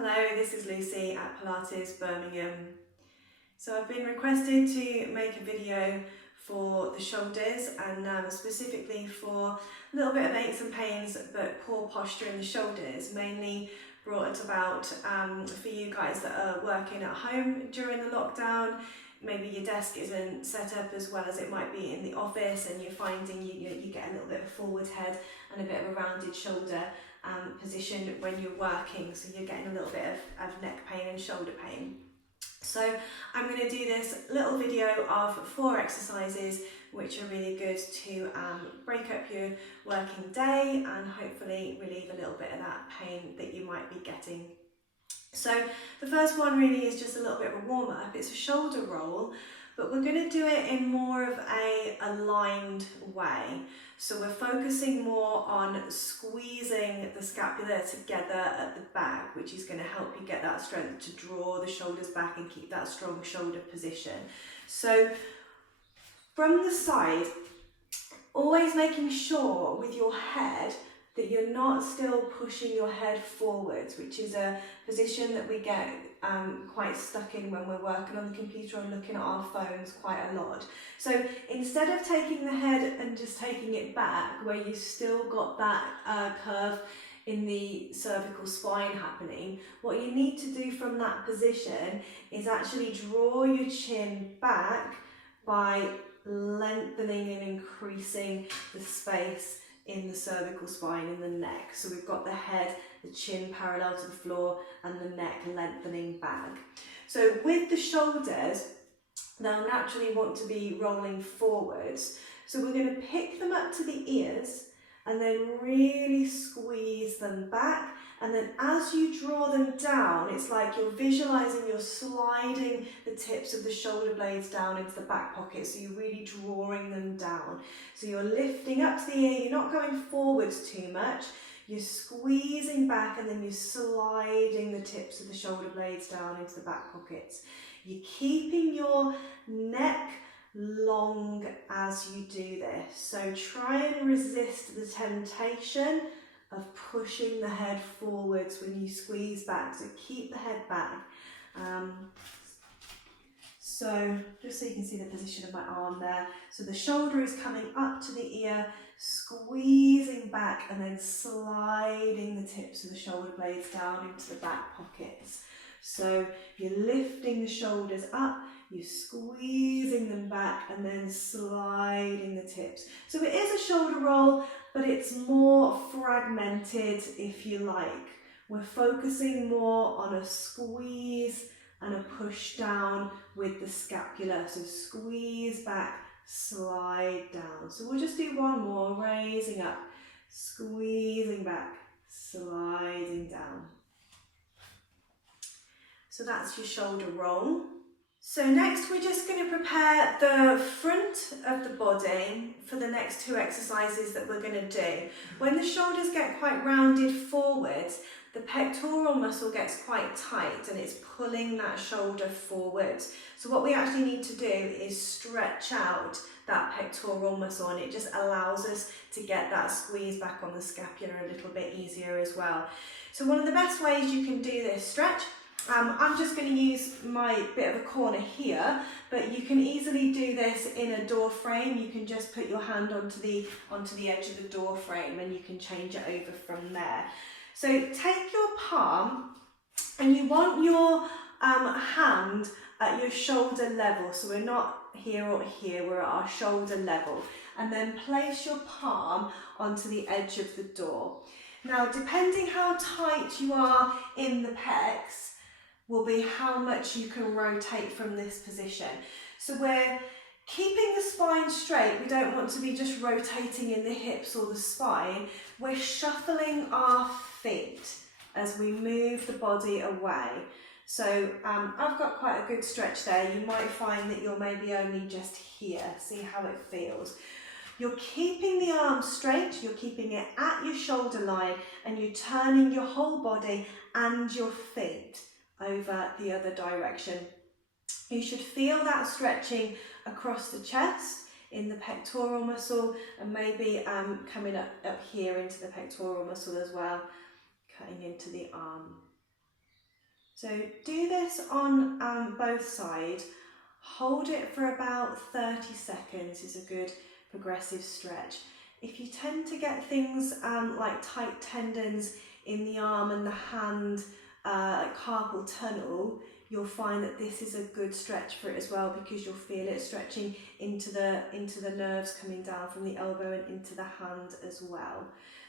Hello, this is Lucy at Pilates Birmingham. So I've been requested to make a video for the shoulders and specifically for a little bit of aches and pains but poor posture in the shoulders, mainly brought about for you guys that are working at home during the lockdown. Maybe your desk isn't set up as well as it might be in the office and you're finding you get a little bit of a forward head and a bit of a rounded shoulder position when you're working, so you're getting a little bit of neck pain and shoulder pain. So I'm going to do this little video of 4 exercises which are really good to break up your working day and hopefully relieve a little bit of that pain that you might be getting. So the first one really is just a little bit of a warm-up. It's a shoulder roll, but we're going to do it in more of a aligned way. So we're focusing more on squeezing the scapula together at the back, which is going to help you get that strength to draw the shoulders back and keep that strong shoulder position. So from the side, always making sure with your head that you're not still pushing your head forwards, which is a position that we get quite stuck in when we're working on the computer and looking at our phones quite a lot. So instead of taking the head and just taking it back, where you've still got that curve in the cervical spine happening, what you need to do from that position is actually draw your chin back by lengthening and increasing the space in the cervical spine in the neck. So we've got the head, the chin parallel to the floor and the neck lengthening back. So with the shoulders, they'll naturally want to be rolling forwards. So we're going to pick them up to the ears and then really squeeze them back. And then as you draw them down, it's like you're visualizing you're sliding the tips of the shoulder blades down into the back pocket. So you're really drawing them down. So you're lifting up to the ear, you're not going forwards too much. You're squeezing back and then you're sliding the tips of the shoulder blades down into the back pockets. You're keeping your neck long as you do this. So try and resist the temptation of pushing the head forwards when you squeeze back. So keep the head back. So just so you can see the position of my arm there. So the shoulder is coming up to the ear, squeezing back and then sliding the tips of the shoulder blades down into the back pockets. So you're lifting the shoulders up, you're squeezing them back and then sliding the tips. So it is a shoulder roll, but it's more fragmented, if you like. We're focusing more on a squeeze and a push down with the scapula. So squeeze back, slide down. So we'll just do one more, raising up, squeezing back, sliding down. So that's your shoulder roll. So next we're just going to prepare the front of the body for the next 2 exercises that we're going to do. When the shoulders get quite rounded forwards, the pectoral muscle gets quite tight and it's pulling that shoulder forward. So what we actually need to do is stretch out that pectoral muscle, and it just allows us to get that squeeze back on the scapula a little bit easier as well. So one of the best ways you can do this stretch, I'm just going to use my bit of a corner here, but you can easily do this in a door frame. You can just put your hand onto the edge of the door frame and you can change it over from there. So take your palm and you want your hand at your shoulder level. So we're not here or here, we're at our shoulder level. And then place your palm onto the edge of the door. Now, depending how tight you are in the pecs, will be how much you can rotate from this position. So we're keeping the spine straight. We don't want to be just rotating in the hips or the spine. We're shuffling our feet as we move the body away. So I've got quite a good stretch there. You might find that you're maybe only just here. See how it feels. You're keeping the arms straight, you're keeping it at your shoulder line, and you're turning your whole body and your feet over the other direction. You should feel that stretching across the chest in the pectoral muscle, and maybe coming up here into the pectoral muscle as well, cutting into the arm. So do this on both sides. Hold it for about 30 seconds is a good progressive stretch. If you tend to get things like tight tendons in the arm and the hand, like carpal tunnel, you'll find that this is a good stretch for it as well, because you'll feel it stretching into the nerves coming down from the elbow and into the hand as well.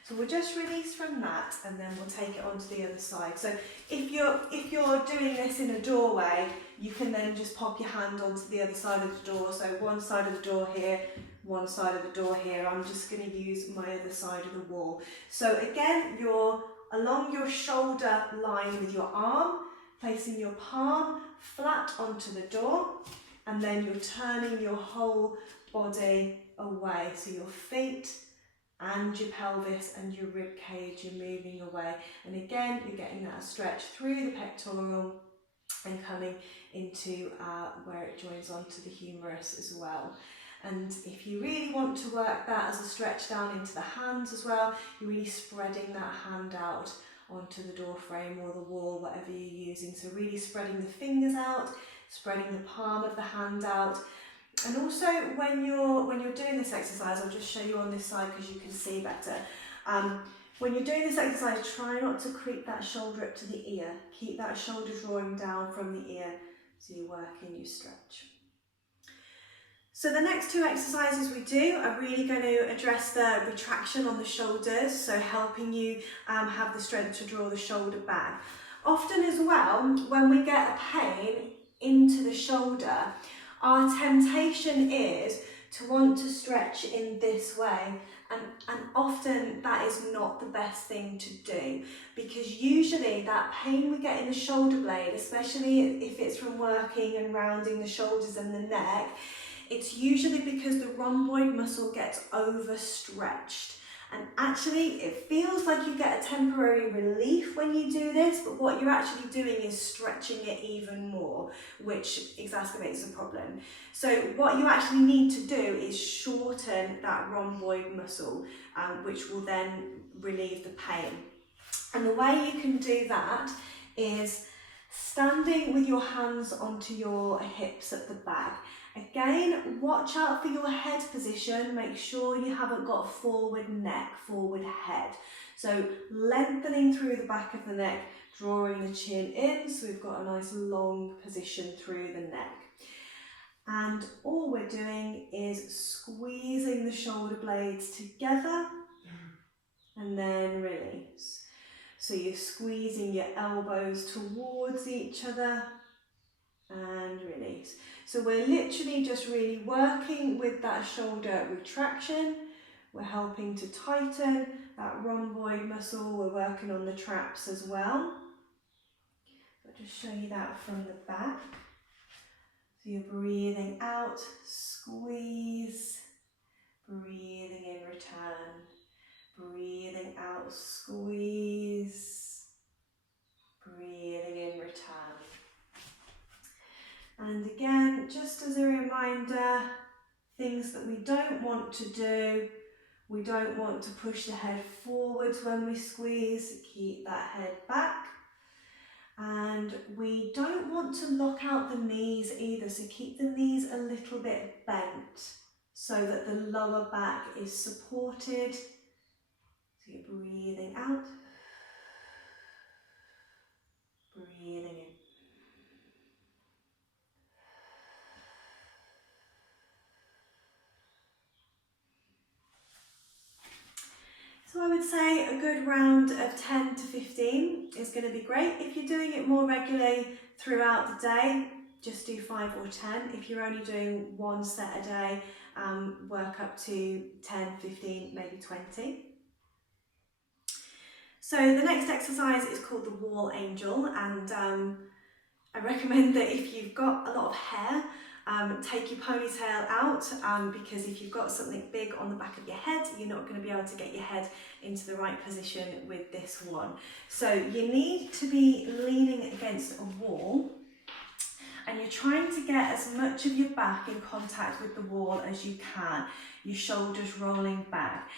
So we'll just release from that, and then we'll take it onto the other side. So if you're doing this in a doorway, you can then just pop your hand onto the other side of the door. So one side of the door here, one side of the door here. I'm just going to use my other side of the wall. So again, you're along your shoulder line with your arm, placing your palm flat onto the door, and then you're turning your whole body away. So your feet and your pelvis and your rib cage, you're moving away. And again, you're getting that stretch through the pectoral and coming into where it joins onto the humerus as well. And if you really want to work that as a stretch down into the hands as well, you're really spreading that hand out onto the door frame or the wall, whatever you're using. So really spreading the fingers out, spreading the palm of the hand out. And also when you're doing this exercise, I'll just show you on this side because you can see better. When you're doing this exercise, try not to creep that shoulder up to the ear. Keep that shoulder drawing down from the ear so you're working your stretch. So the next two exercises we do are really going to address the retraction on the shoulders, so helping you have the strength to draw the shoulder back. Often as well, when we get a pain into the shoulder, our temptation is to want to stretch in this way, and often that is not the best thing to do, because usually that pain we get in the shoulder blade, especially if it's from working and rounding the shoulders and the neck, it's usually because the rhomboid muscle gets overstretched. And actually it feels like you get a temporary relief when you do this, but what you're actually doing is stretching it even more, which exacerbates the problem. So what you actually need to do is shorten that rhomboid muscle, which will then relieve the pain. And the way you can do that is standing with your hands onto your hips at the back. Again, watch out for your head position. Make sure you haven't got a forward neck, forward head. So lengthening through the back of the neck, drawing the chin in, so we've got a nice long position through the neck. And all we're doing is squeezing the shoulder blades together and then release. So you're squeezing your elbows towards each other and release. So we're literally just really working with that shoulder retraction. We're helping to tighten that rhomboid muscle. We're working on the traps as well. I'll just show you that from the back. So you're breathing out, squeeze, breathing in, return, breathing out, squeeze, breathing in, return. And again, just as a reminder, things that we don't want to do, we don't want to push the head forwards when we squeeze, keep that head back. And we don't want to lock out the knees either, so keep the knees a little bit bent so that the lower back is supported. So you're breathing out, breathing in. So I would say a good round of 10 to 15 is going to be great. If you're doing it more regularly throughout the day, just do 5 or 10. If you're only doing one set a day, work up to 10, 15, maybe 20. So the next exercise is called the wall angel, and I recommend that if you've got a lot of hair, take your ponytail out, because if you've got something big on the back of your head, you're not going to be able to get your head into the right position with this one. So you need to be leaning against a wall, and you're trying to get as much of your back in contact with the wall as you can, your shoulders rolling back.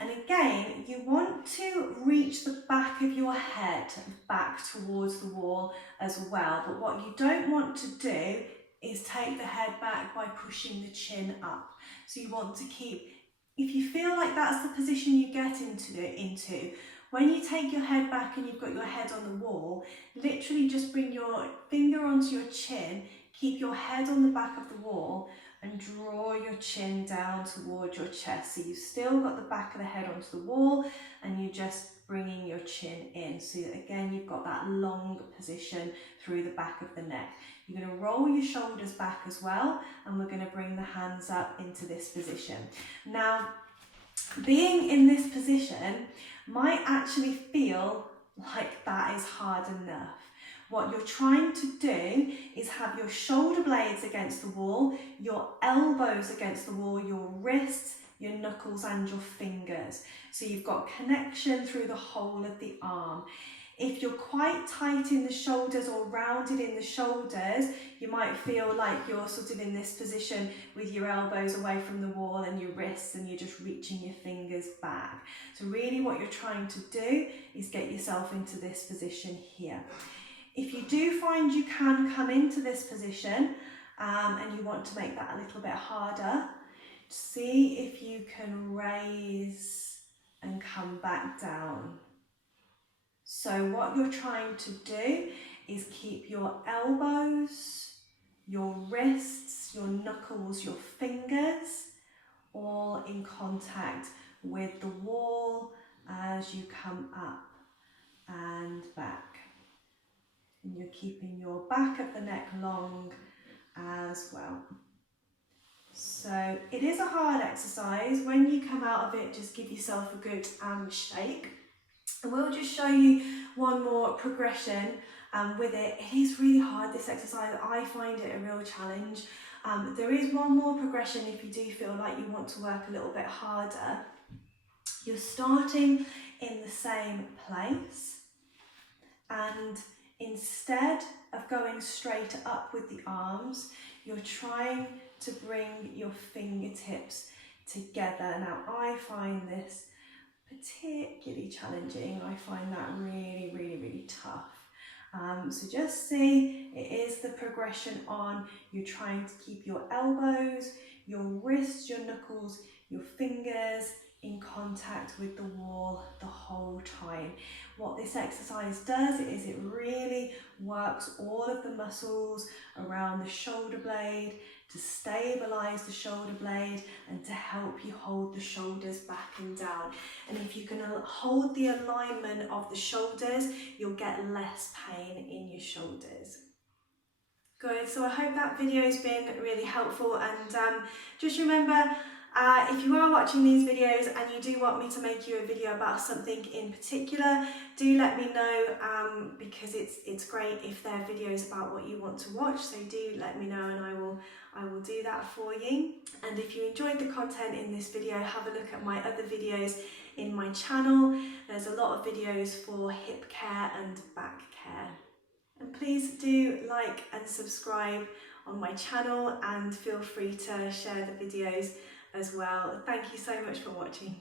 And again, you want to reach the back of your head back towards the wall as well. But what you don't want to do is take the head back by pushing the chin up. So you want to keep, if you feel like that's the position you get into, when you take your head back and you've got your head on the wall, literally just bring your finger onto your chin, keep your head on the back of the wall, and draw your chin down towards your chest. So you've still got the back of the head onto the wall and you're just bringing your chin in. So again, you've got that long position through the back of the neck. You're going to roll your shoulders back as well, and we're going to bring the hands up into this position. Now, being in this position might actually feel like that is hard enough. What you're trying to do is have your shoulder blades against the wall, your elbows against the wall, your wrists, your knuckles and your fingers. So you've got connection through the whole of the arm. If you're quite tight in the shoulders or rounded in the shoulders, you might feel like you're sort of in this position with your elbows away from the wall and your wrists, and you're just reaching your fingers back. So really what you're trying to do is get yourself into this position here. If you do find you can come into this position and you want to make that a little bit harder, see if you can raise and come back down. So what you're trying to do is keep your elbows, your wrists, your knuckles, your fingers all in contact with the wall as you come up and back. And you're keeping your back of the neck long as well. So it is a hard exercise. When you come out of it, just give yourself a good shake. And we'll just show you one more progression with it. It is really hard, this exercise. I find it a real challenge. There is one more progression if you do feel like you want to work a little bit harder. You're starting in the same place, and instead of going straight up with the arms, you're trying to bring your fingertips together. Now, I find this particularly challenging. I find that really, really, really tough. So just see, it is the progression on. You're trying to keep your elbows, your wrists, your knuckles, your fingers in contact with the wall the whole time. What this exercise does is it really works all of the muscles around the shoulder blade to stabilize the shoulder blade and to help you hold the shoulders back and down. And if you can hold the alignment of the shoulders, you'll get less pain in your shoulders. Good, so I hope that video has been really helpful, and just remember, if you are watching these videos and you do want me to make you a video about something in particular, do let me know, because it's great if there are videos about what you want to watch, so do let me know and I will do that for you. And if you enjoyed the content in this video, have a look at my other videos in my channel. There's a lot of videos for hip care and back care. And please do like and subscribe on my channel, and feel free to share the videos as well. Thank you so much for watching.